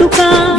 You cara.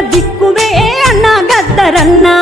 దిక్కువే Anna గద్దరన్నా.